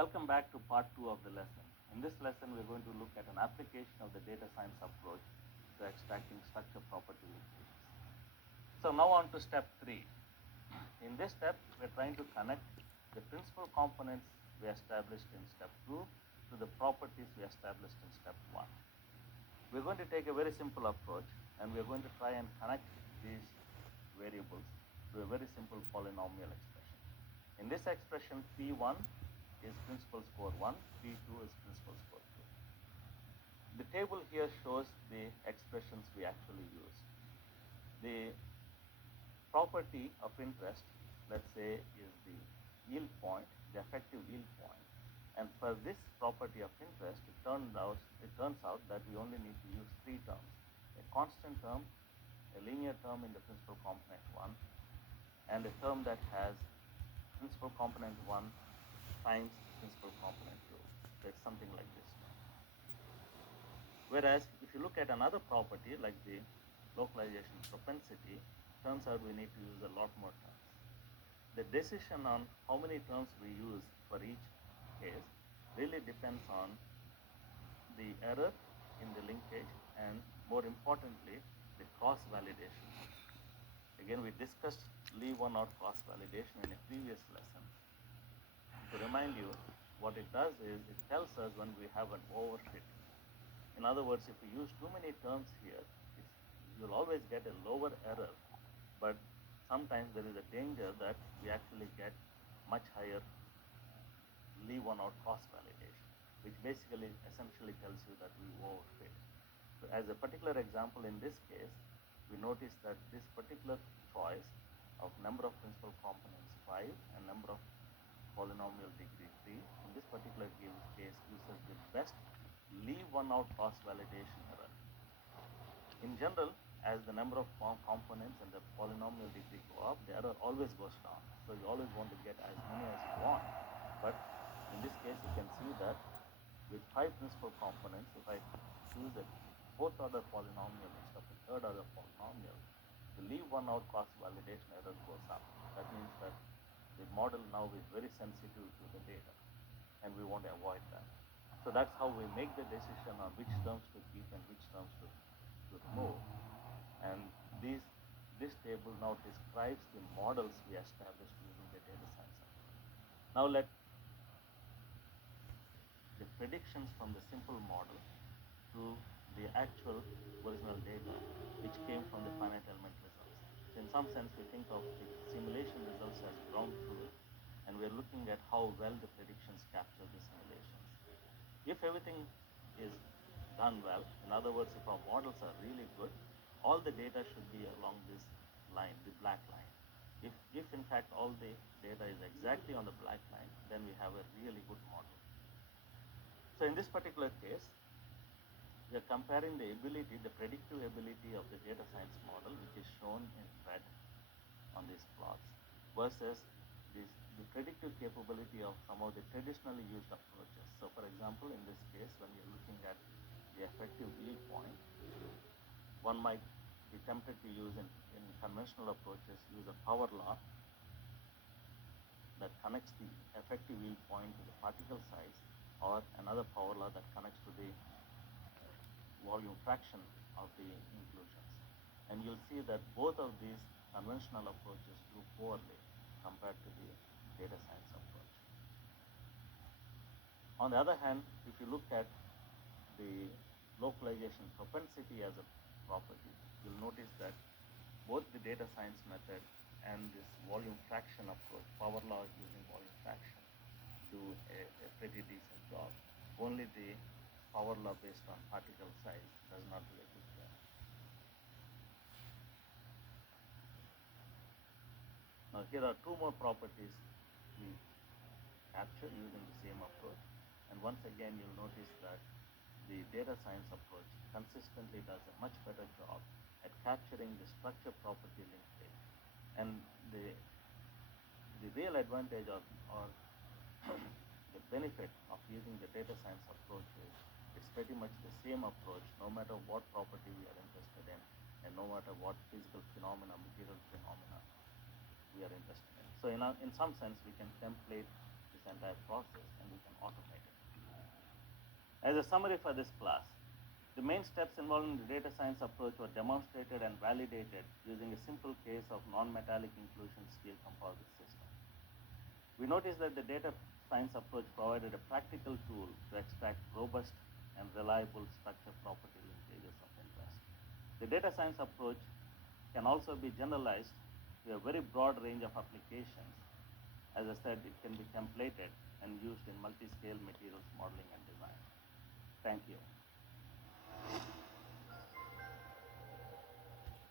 Welcome back to part 2 of the lesson. In this lesson, we're going to look at an application of the data science approach to extracting structure property linkages. So now on to step 3. In this step, we're trying to connect the principal components we established in step 2 to the properties we established in step 1. We're going to take a very simple approach and we're going to try and connect these variables to a very simple polynomial expression. In this expression, P1 is principal score 1, P2 is principal score 2. The table here shows the expressions we actually use. The property of interest, let's say, is the yield point, the effective yield point. And for this property of interest, it turns out that we only need to use 3 terms: a constant term, a linear term in the principal component 1, and a term that has principal component 1 times principal component 2. So it's something like this. Whereas if you look at another property like the localization propensity, turns out we need to use a lot more terms. The decision on how many terms we use for each case really depends on the error in the linkage and, more importantly, the cross validation. Again, we discussed leave one out cross validation in a previous lesson. To remind you, what it does is it tells us when we have an overfit. In other words, if we use too many terms here, you'll always get a lower error, but sometimes there is a danger that we actually get much higher leave one out cross validation, which basically essentially tells you that we overfit. So as a particular example in this case, we notice that this particular choice of number of principal components 5 and number of polynomial degree 3, in this particular case gives us the best leave one out cross validation error. In general, as the number of components and the polynomial degree go up, the error always goes down. So you always want to get as many as you want. But in this case, you can see that with 5 principal components, if I choose a 4th order polynomial instead of a 3rd order polynomial, the leave one out cross validation error goes up. That means that the model now is very sensitive to the data, and we want to avoid that. So that's how we make the decision on which terms to keep and which terms to remove. And this table now describes the models we established using the data science approach. Now let the predictions from the simple model to the actual original data, which came from the finite element results. So in some sense, we think of the simulation results as ground truth, and we're looking at how well the predictions capture the simulations. If everything is done well, in other words, if our models are really good, all the data should be along this line, the black line. If in fact all the data is exactly on the black line, then we have a really good model. So in this particular case, we are comparing the predictive ability of the data science model, which is shown in red on these plots, versus the predictive capability of some of the traditionally used approaches. So for example, in this case, when you're looking at the effective yield point, one might be tempted to use in conventional approaches, use a power law that connects the effective yield point to the particle size, or another power law that connects to the volume fraction of the inclusions. And you'll see that both of these conventional approaches do poorly compared to the data science approach. On the other hand, if you look at the localization propensity as a property, you'll notice that both the data science method and this volume fraction approach, power law using volume fraction, do a pretty decent job. Only the power law based on particle size does not do a good job. Now here are 2 more properties we capture using the same approach, and once again you'll notice that the data science approach consistently does a much better job at capturing the structure property linkage. And the real advantage or the benefit of using the data science approach is it's pretty much the same approach no matter what property we are interested in and no matter what physical phenomena, material phenomena we are interested in. So in some sense, we can template the this entire process and we can automate it. As a summary for this class, the main steps involved in the data science approach were demonstrated and validated using a simple case of non-metallic inclusion steel composite system. We noticed that the data science approach provided a practical tool to extract robust and reliable structure property linkages of interest. The data science approach can also be generalized to a very broad range of applications. As I said, it can be templated and used in multi-scale materials modeling and design. Thank you.